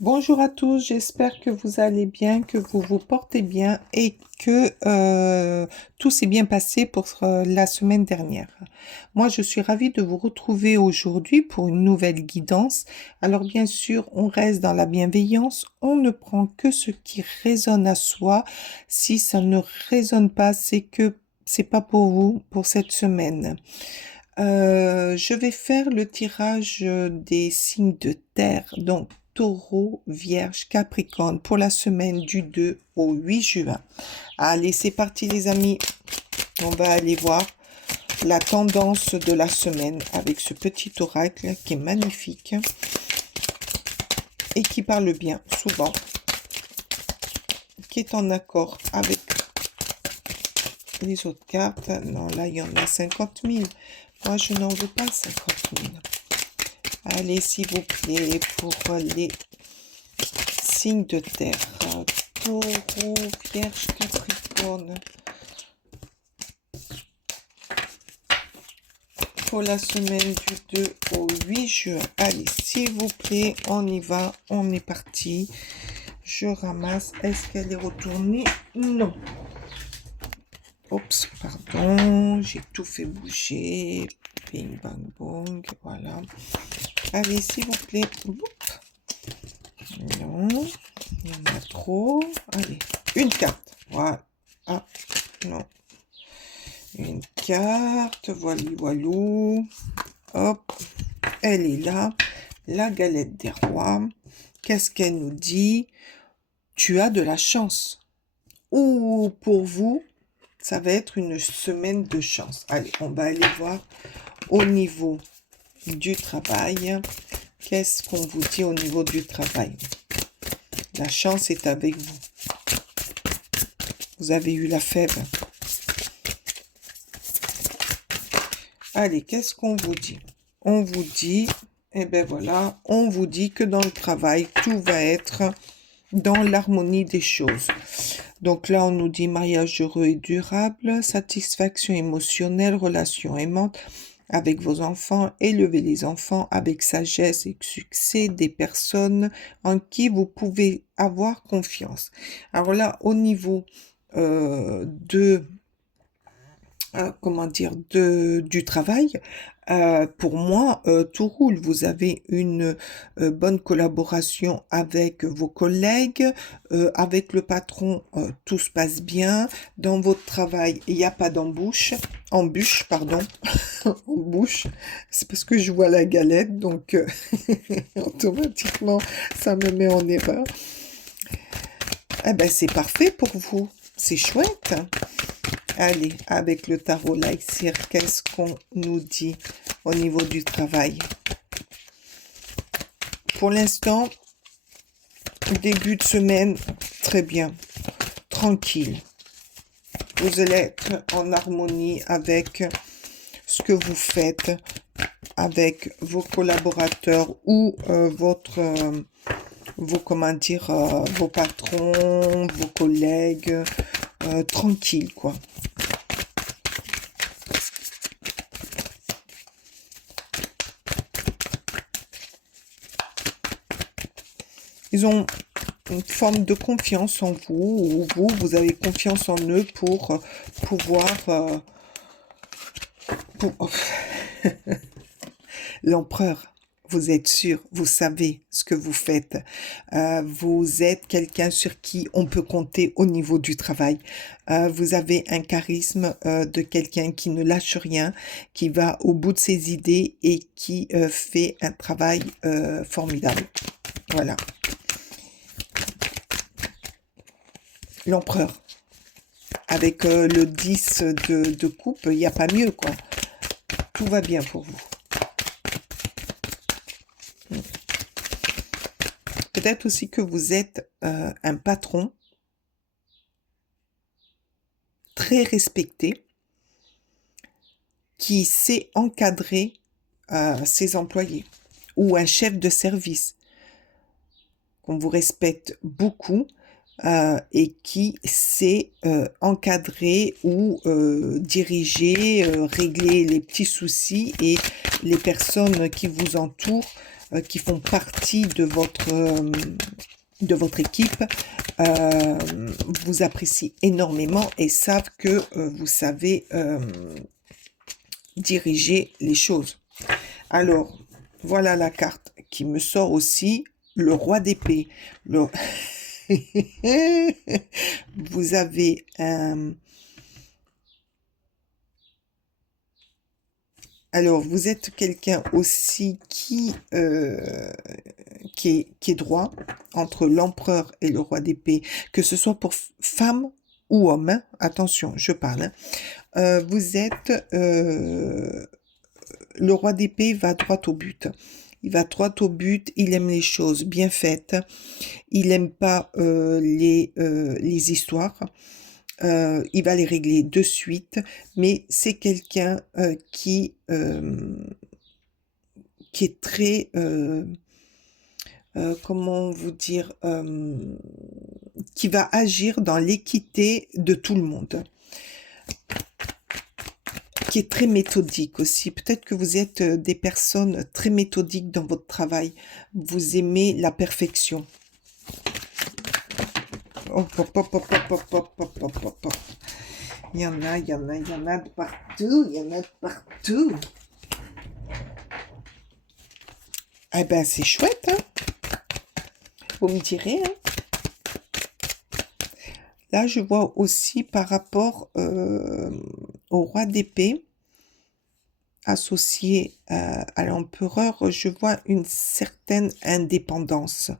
Bonjour à tous, j'espère que vous allez bien, que vous vous portez bien et que tout s'est bien passé pour la semaine dernière. Moi, je suis ravie de vous retrouver aujourd'hui pour une nouvelle guidance. Alors, bien sûr, on reste dans la bienveillance, on ne prend que ce qui résonne à soi. Si ça ne résonne pas, c'est que c'est pas pour vous pour cette semaine. Je vais faire le tirage des signes de terre, donc Taureau, Vierge, Capricorne pour la semaine du 2 au 8 juin. Allez, c'est parti les amis. On va aller voir la tendance de la semaine avec ce petit oracle qui est magnifique et qui parle bien, souvent, qui est en accord avec les autres cartes. Non, là, il y en a 50 000. Moi, je n'en veux pas 50 000. Allez, s'il vous plaît, pour les signes de terre. Taureau, Vierge, Capricorne. Pour la semaine du 2 au 8 juin. Allez, s'il vous plaît, on y va. On est parti. Je ramasse. Est-ce qu'elle est retournée? Non. Oups, pardon. J'ai tout fait bouger. Bing, bang, bong. Voilà. Allez, s'il vous plaît. Non, il y en a trop. Allez, une carte. Voilà. Ah, non. Une carte. Voilou. Hop. Elle est là. La galette des rois. Qu'est-ce qu'elle nous dit? Tu as de la chance. Ou pour vous, ça va être une semaine de chance. Allez, on va aller voir au niveau du travail. Qu'est-ce qu'on vous dit au niveau du travail? La chance est avec vous. Vous avez eu la fève. Allez, qu'est-ce qu'on vous dit? On vous dit, eh ben voilà, on vous dit que dans le travail, tout va être dans l'harmonie des choses. Donc là, on nous dit mariage heureux et durable, satisfaction émotionnelle, relation aimante avec vos enfants, élever les enfants avec sagesse et succès, des personnes en qui vous pouvez avoir confiance. Alors là, au niveau de comment dire, du travail, pour moi, tout roule. Vous avez une bonne collaboration avec vos collègues, avec le patron, tout se passe bien. Dans votre travail, il n'y a pas embûche, pardon, embouche. C'est parce que je vois la galette, donc automatiquement, ça me met en erreur. Eh ben, c'est parfait pour vous. C'est chouette. Allez, avec le tarot Laïcir, qu'est-ce qu'on nous dit au niveau du travail? Pour l'instant, début de semaine, très bien, tranquille. Vous allez être en harmonie avec ce que vous faites, avec vos collaborateurs ou vos patrons, vos collègues, tranquille, quoi. Ils ont une forme de confiance en vous, ou vous avez confiance en eux pour pouvoir... L'empereur, vous êtes sûr, vous savez ce que vous faites. Vous êtes quelqu'un sur qui on peut compter au niveau du travail. Vous avez un charisme de quelqu'un qui ne lâche rien, qui va au bout de ses idées et qui fait un travail formidable. Voilà. L'empereur. Avec le 10 de coupe, il n'y a pas mieux, quoi. Tout va bien pour vous. Peut-être aussi que vous êtes un patron très respecté qui sait encadrer ses employés ou un chef de service qu'on vous respecte beaucoup et qui sait encadrer ou diriger, régler les petits soucis et les personnes qui vous entourent qui font partie de votre équipe vous apprécient énormément et savent que vous savez diriger les choses. Alors, voilà la carte qui me sort aussi, le roi d'épée. Vous avez un... Alors, vous êtes quelqu'un aussi qui est droit entre l'empereur et le roi d'épée, que ce soit pour femme ou homme. Hein. Attention, je parle. Hein. Vous êtes... le roi d'épée va droit au but. Il va droit au but, il aime les choses bien faites. Il n'aime pas les histoires. Il va les régler de suite, mais c'est quelqu'un qui est très, comment vous dire, qui va agir dans l'équité de tout le monde, qui est très méthodique aussi. Peut-être que vous êtes des personnes très méthodiques dans votre travail. Vous aimez la perfection. Hop, hop, hop, hop, hop, hop, hop, hop, hop, hop, hop. Il y en a de partout, il y en a de partout. Eh ben, c'est chouette, hein. Vous me direz, hein. Là, je vois aussi par rapport au roi d'épée, associé à l'empereur, je vois une certaine indépendance.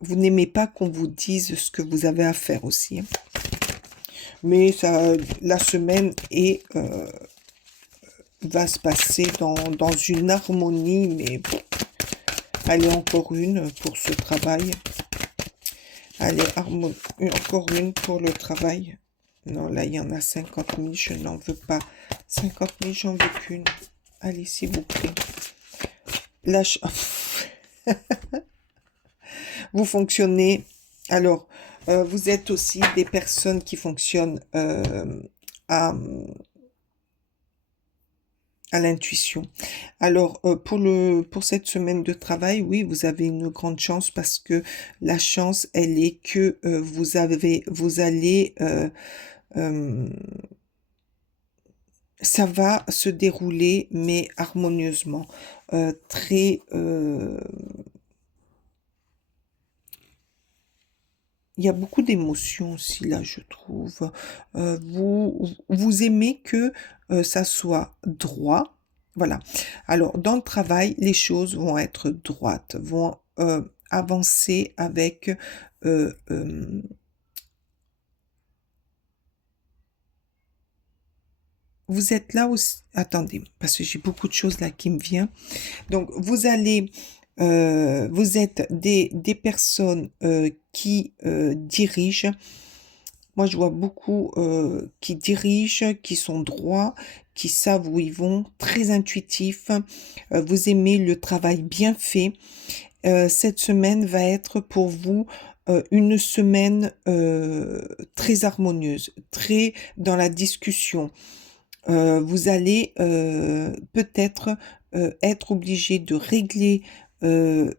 Vous n'aimez pas qu'on vous dise ce que vous avez à faire aussi. Hein. Mais ça, la semaine va se passer dans une harmonie, mais allez, encore une pour ce travail. Allez, encore une pour le travail. Non, là, il y en a 50 000, je n'en veux pas. 50 000, j'en veux qu'une. Allez, s'il vous plaît. Là, vous fonctionnez. Alors, vous êtes aussi des personnes qui fonctionnent à l'intuition. Alors, pour cette semaine de travail, oui, vous avez une grande chance parce que la chance, elle est que vous allez... ça va se dérouler, mais harmonieusement. Très... il y a beaucoup d'émotions aussi, là, je trouve. Vous aimez que ça soit droit. Voilà. Alors, dans le travail, les choses vont être droites, vont avancer avec... vous êtes là aussi... Attendez, parce que j'ai beaucoup de choses là qui me viennent. Donc, vous allez... vous êtes des personnes qui dirigent. Moi, je vois beaucoup qui dirigent, qui sont droits, qui savent où ils vont, très intuitifs. Vous aimez le travail bien fait. Cette semaine va être pour vous une semaine très harmonieuse, très dans la discussion. Vous allez peut-être être obligé de régler une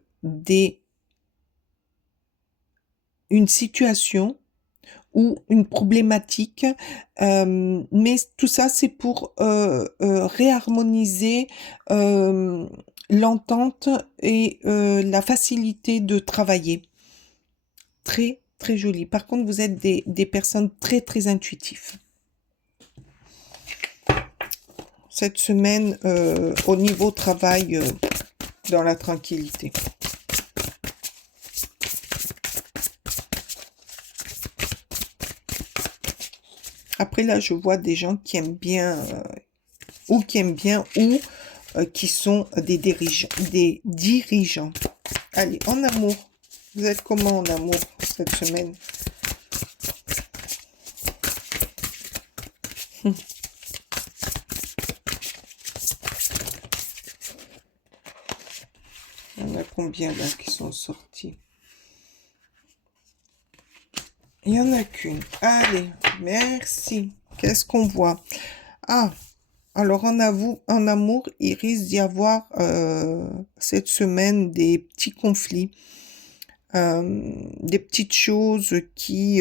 situation ou une problématique, mais tout ça c'est pour réharmoniser l'entente et la facilité de travailler. Très très joli. Par contre, vous êtes des personnes très très intuitives. Cette semaine, au niveau travail, dans la tranquillité. Après, là, je vois des gens qui aiment bien, ou qui sont des dirigeants. Allez, en amour. Vous êtes comment en amour cette semaine? Il y en a combien là qui sont sortis? Il n'y en a qu'une. Allez, merci. Qu'est-ce qu'on voit? Ah, Alors, en amour, il risque d'y avoir cette semaine des petits conflits, des petites choses qui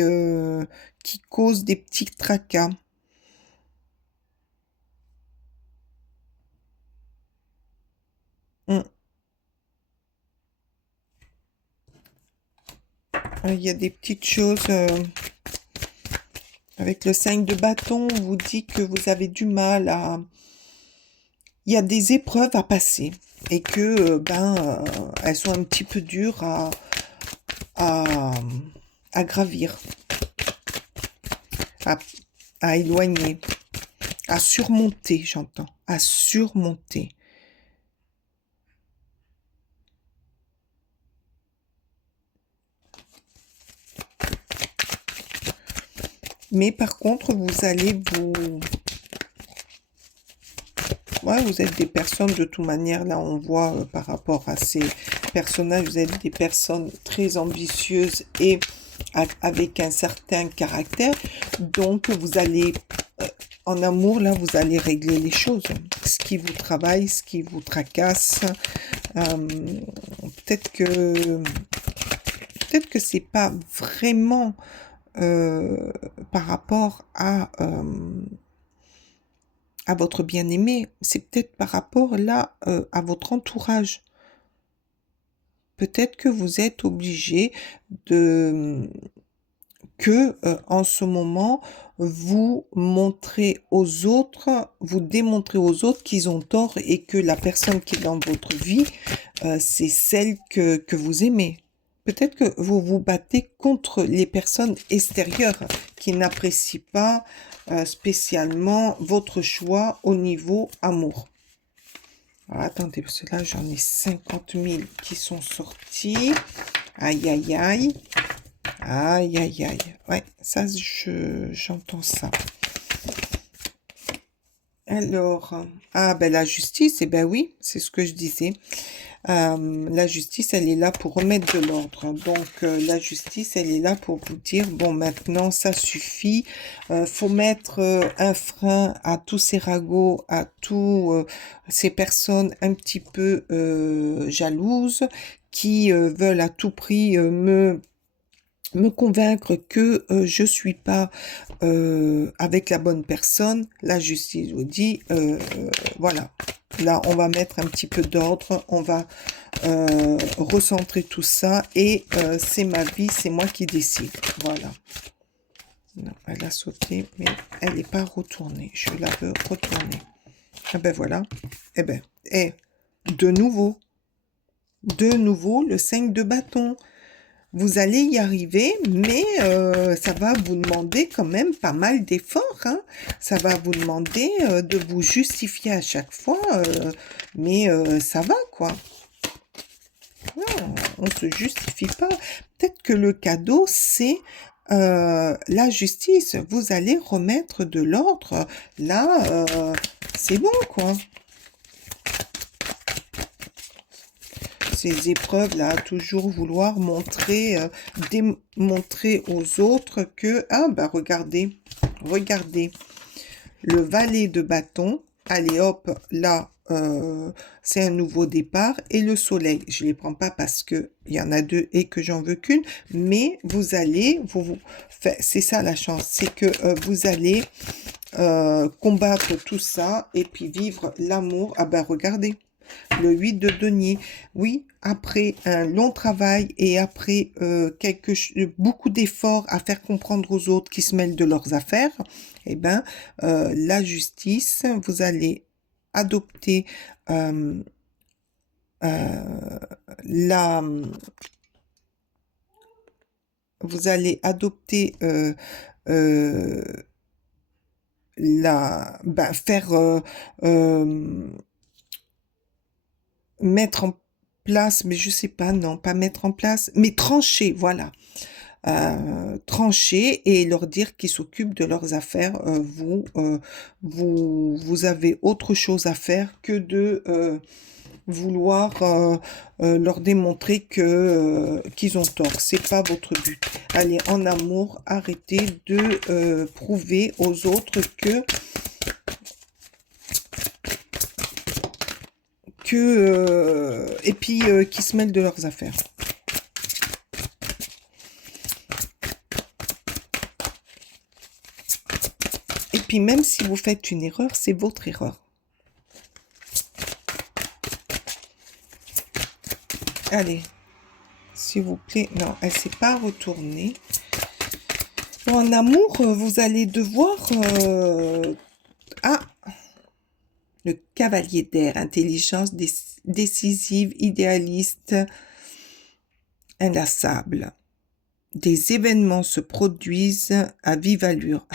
causent des petits tracas. Mm. Il y a des petites choses. Avec le 5 de bâton, on vous dit que vous avez du mal à... Il y a des épreuves à passer et que, elles sont un petit peu dures à, à gravir, à, à éloigner, à surmonter, j'entends, à surmonter. Mais par contre, vous allez vous... Ouais, vous êtes des personnes, de toute manière, là, on voit par rapport à ces personnages, vous êtes des personnes très ambitieuses et avec un certain caractère. Donc, vous allez, en amour, là, vous allez régler les choses. Ce qui vous travaille, ce qui vous tracasse. Peut-être que... Peut-être que c'est pas vraiment par rapport à votre bien-aimé, c'est peut-être par rapport là à votre entourage. Peut-être que vous êtes obligé de que en ce moment vous montrez aux autres, vous démontrez aux autres qu'ils ont tort et que la personne qui est dans votre vie, c'est celle que vous aimez. Peut-être que vous vous battez contre les personnes extérieures qui n'apprécient pas spécialement votre choix au niveau amour. Alors, attendez, parce que là, j'en ai 50 000 qui sont sortis. Aïe, aïe, aïe. Aïe, aïe, aïe. Ouais, ça, j'entends ça. Alors, ben la justice, eh ben oui, c'est ce que je disais. La justice, elle est là pour remettre de l'ordre. Donc, la justice, elle est là pour vous dire, bon, maintenant, ça suffit. Faut mettre un frein à tous ces ragots, à tous ces personnes un petit peu jalouses qui veulent à tout prix me convaincre que je suis pas avec la bonne personne. La justice vous dit, voilà, là on va mettre un petit peu d'ordre, on va recentrer tout ça et c'est ma vie, c'est moi qui décide. Voilà. Non, elle a sauté, mais elle n'est pas retournée. Je la veux retourner. Ah ben voilà. Eh ben, et de nouveau, le 5 de bâton. Vous allez y arriver, mais ça va vous demander quand même pas mal d'efforts, hein. Ça va vous demander de vous justifier à chaque fois, mais ça va, quoi. Non, on ne se justifie pas. Peut-être que le cadeau, c'est la justice. Vous allez remettre de l'ordre. Là, c'est bon, quoi. Ces épreuves-là, toujours vouloir montrer, démontrer aux autres que, ah, bah, regardez, regardez, le valet de bâton, allez hop, là, c'est un nouveau départ, et le soleil, je ne les prends pas parce que il y en a deux et que j'en veux qu'une, mais vous allez, c'est ça la chance, c'est que vous allez combattre tout ça, et puis vivre l'amour, ah ben regardez, le 8 de denier, oui, après un long travail et après beaucoup d'efforts à faire comprendre aux autres qui se mêlent de leurs affaires, eh ben, la justice, vous allez adopter la... Vous allez adopter euh, faire... mettre en place, mais je sais pas, non, pas mettre en place, mais trancher, voilà. Trancher et leur dire qu'ils s'occupent de leurs affaires. Vous avez autre chose à faire que de vouloir leur démontrer que qu'ils ont tort. C'est pas votre but. Allez, en amour, arrêtez de prouver aux autres que et puis qui se mêlent de leurs affaires. Et puis même si vous faites une erreur, c'est votre erreur. Allez, s'il vous plaît. Non, elle ne s'est pas retournée. En amour, vous allez devoir... Ah, le cavalier d'air, intelligence décisive, idéaliste, inlassable. Des événements se produisent à vive allure.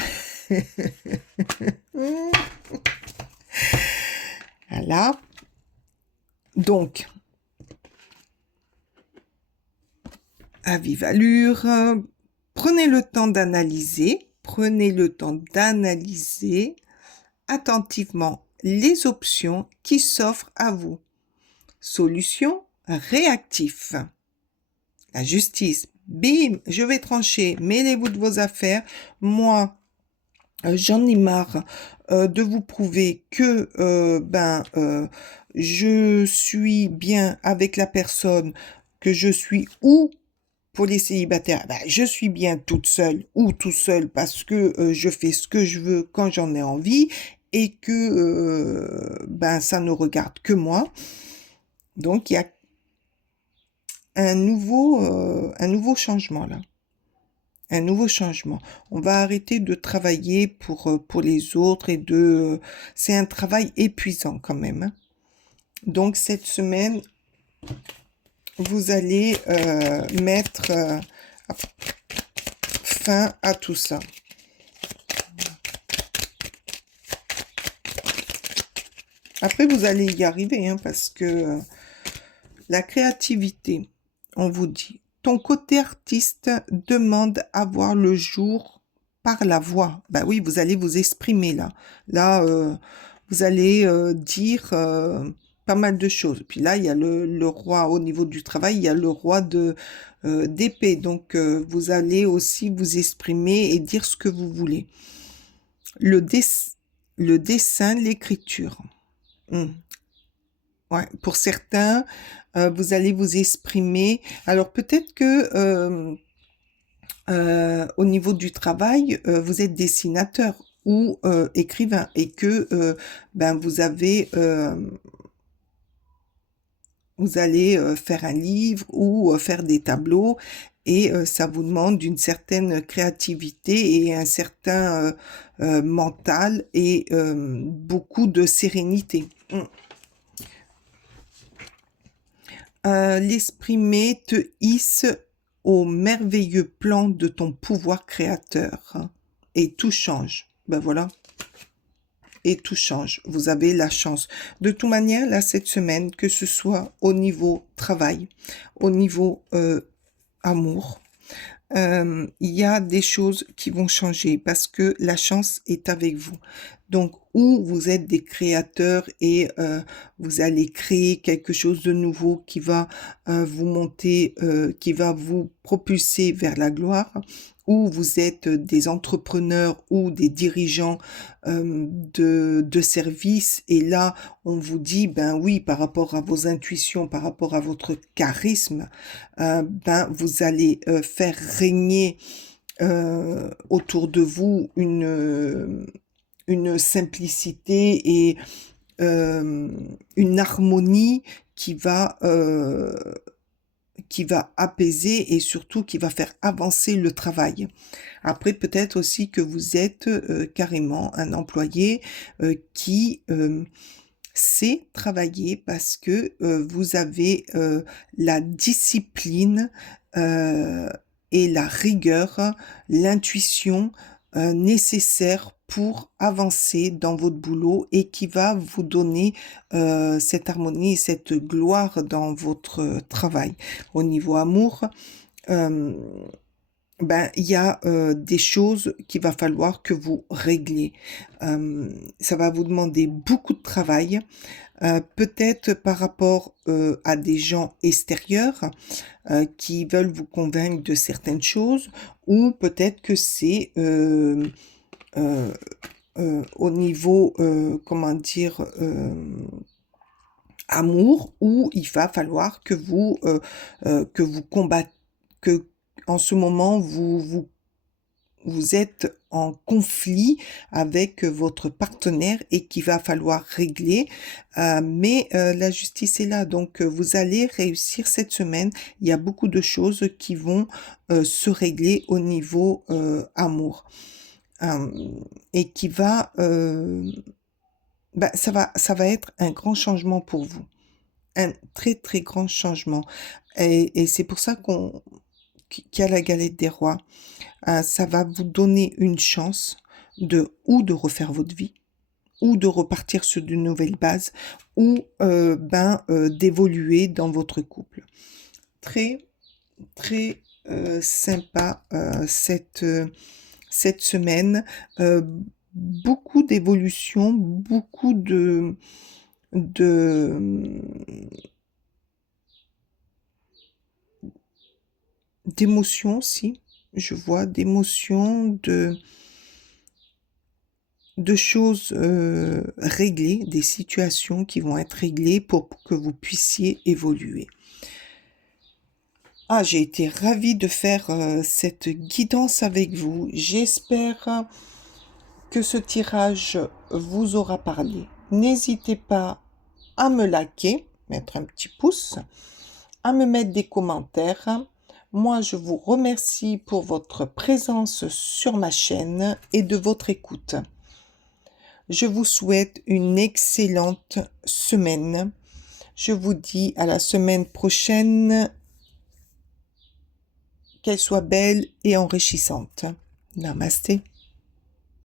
Voilà. Donc, à vive allure, prenez le temps d'analyser, attentivement les options qui s'offrent à vous. Solution, réactif. La justice, bim, je vais trancher, mêlez-vous de vos affaires. Moi, j'en ai marre de vous prouver que je suis bien avec la personne que je suis, ou pour les célibataires, je suis bien toute seule ou tout seul parce que je fais ce que je veux quand j'en ai envie et que ça ne regarde que moi. Donc, il y a un nouveau changement là. Un nouveau changement. On va arrêter de travailler pour les autres et c'est un travail épuisant quand même. Hein. Donc, cette semaine, vous allez mettre fin à tout ça. Après, vous allez y arriver, hein, parce que la créativité, on vous dit, ton côté artiste demande à voir le jour par la voix. Ben oui, vous allez vous exprimer là. Là, vous allez dire pas mal de choses. Puis là, il y a le roi au niveau du travail, il y a le roi d'épée. Donc, vous allez aussi vous exprimer et dire ce que vous voulez. Le dessin, l'écriture. Ouais, pour certains, vous allez vous exprimer. Alors peut-être que au niveau du travail, vous êtes dessinateur ou écrivain et que vous allez faire un livre ou faire des tableaux et ça vous demande une certaine créativité et un certain mental et beaucoup de sérénité. L'exprimer te hisse au merveilleux plan de ton pouvoir créateur. Hein, et tout change. Ben voilà. Et tout change. Vous avez la chance. De toute manière, là, cette semaine, que ce soit au niveau travail, au niveau amour, il y a des choses qui vont changer parce que la chance est avec vous. Donc, où vous êtes des créateurs et vous allez créer quelque chose de nouveau qui va vous monter, qui va vous propulser vers la gloire, ou vous êtes des entrepreneurs ou des dirigeants de services et là, on vous dit, ben oui, par rapport à vos intuitions, par rapport à votre charisme, vous allez faire régner autour de vous une simplicité et une harmonie qui va apaiser et surtout qui va faire avancer le travail. Après, peut-être aussi que vous êtes carrément un employé qui sait travailler parce que vous avez la discipline et la rigueur, l'intuition nécessaire pour avancer dans votre boulot et qui va vous donner cette harmonie, cette gloire dans votre travail. Au niveau amour, il y a des choses qu'il va falloir que vous réglez. Ça va vous demander beaucoup de travail, peut-être par rapport à des gens extérieurs qui veulent vous convaincre de certaines choses, ou peut-être que c'est au niveau, amour où il va falloir que vous combattez, que en ce moment vous êtes en conflit avec votre partenaire et qu'il va falloir régler. Mais la justice est là, donc vous allez réussir cette semaine. Il y a beaucoup de choses qui vont se régler au niveau amour. Euh, et qui va, ça va être un grand changement pour vous. Un très, très grand changement. Et c'est pour ça qu'il y a la galette des rois. Ça va vous donner une chance de refaire votre vie, ou de repartir sur de nouvelles bases, ou d'évoluer dans votre couple. Très, très sympa cette semaine. Beaucoup d'évolution, beaucoup d'émotions aussi. Je vois d'émotions, de choses réglées, des situations qui vont être réglées pour que vous puissiez évoluer. Ah, j'ai été ravie de faire cette guidance avec vous. J'espère que ce tirage vous aura parlé. N'hésitez pas à me liker, mettre un petit pouce, à me mettre des commentaires. Moi, je vous remercie pour votre présence sur ma chaîne et de votre écoute. Je vous souhaite une excellente semaine. Je vous dis à la semaine prochaine. Qu'elle soit belle et enrichissante. Namasté.